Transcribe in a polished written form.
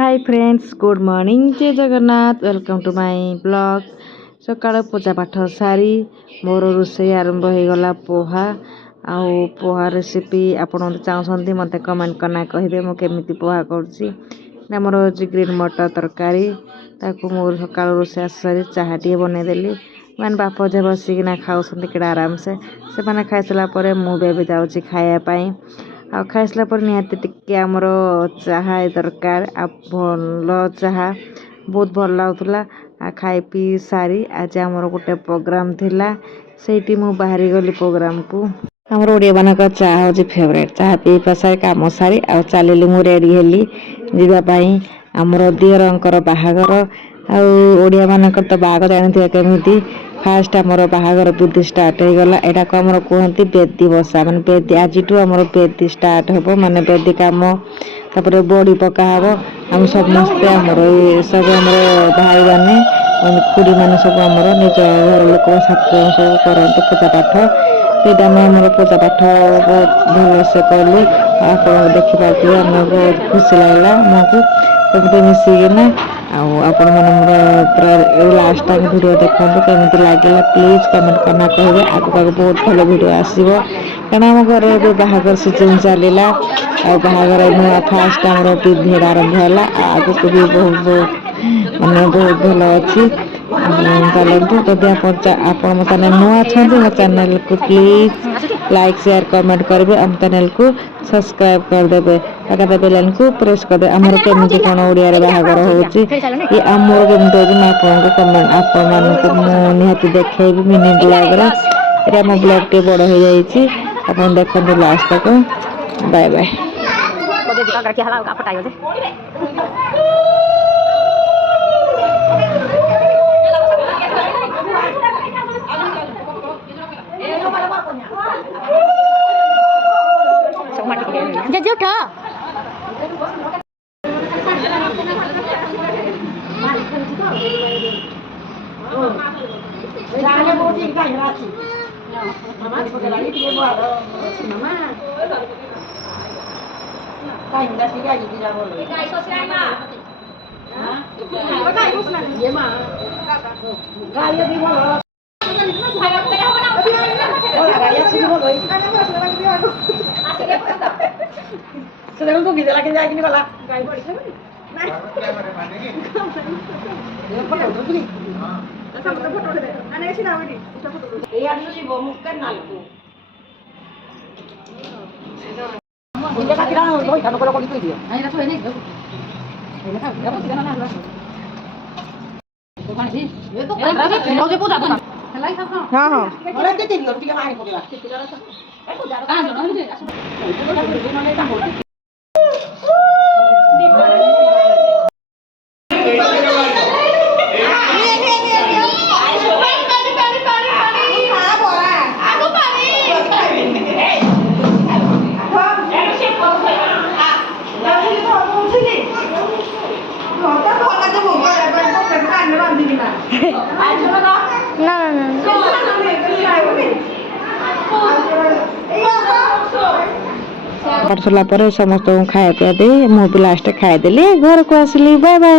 Hi friends good morning Jai Jagannath welcome to my blog सकाळ पूजा पाठ सारी मोर रोषे आरंभ हो गला पोहा आउ पोहा रेसिपी आपण चाहते मत कमेंट करना कहे मुझे केमी पोहा कर मोर हूँ ग्रीन मटर तरकारी मोर सका रोषे आस सारी चाह टे बनईदेली मैंने बाप झे बसिकिना खाऊँ कि आराम से खाई सारापर मुझे जाऊँगी खायापाई आ खाई सारा पर निहाती टिके आमर चाह दरकार आ भल चाह बहुत भल लगुला आ खाई पी सारी आज आमर गोटे प्रोग्राम थिला सेठी मु बाहरी गली प्रोग्राम को आमर ओडिया मानक चाह हूँ फेवरेट चाह पी सारी कम सारी आ चलिली मु रेडी हेली जीवाई आमर दियरंकर बाहागर आडिया मानक तो बाग जानते केमी फास्ट आमर बाहागर विधि स्टार्ट हो गला यहाँ को आमर कहते बेदी बसा माने बेदी आज आमर बेदी स्टार्ट हम माने बेदी कम तापर बड़ी पका हम आम समस्ते आमर सब आमर भाई मैंने खुड़ी मैंने सब आमर निज घर लोक सात सब करते पूजा पाठ से आमर पूजा पाठ बहुत भल से कलु आप देखिए आम बहुत खुशी लगला मको सब मिसिकिना आपण मैंने लास्ट टाइम वीडियो देखते केमी लगे प्लीज कमेंट करना कहे आगे बहुत भल वीडियो आसो कारण आम घर बाहागर सीजन चलला बाहागर नुआ फास्ट आम टीवी आरंभ है आग को भी बहुत मैंने बहुत भल अच्छी चलतु जब आप नुआ अच्छा मो चैनल को प्लीज लाइक शेयर कमेंट करेंगे आम चैनल को सब्सक्राइब करदे आगे बेल को प्रेस करदे आमर केमी कौन ओडिया बाहागर होमर केमी हो कमेंट आप निहाती देखी मिनी ब्लॉग ये मो ब्लॉग टे बड़ हो जाइए आप देखते लास्ट तक बाय बाय जूठा Sekarang tuh bisa lagi gini malah. कर सारा समस्त खाया पिया दे मुझे लास्ट खाईदेली घर को आसली बाय बाय।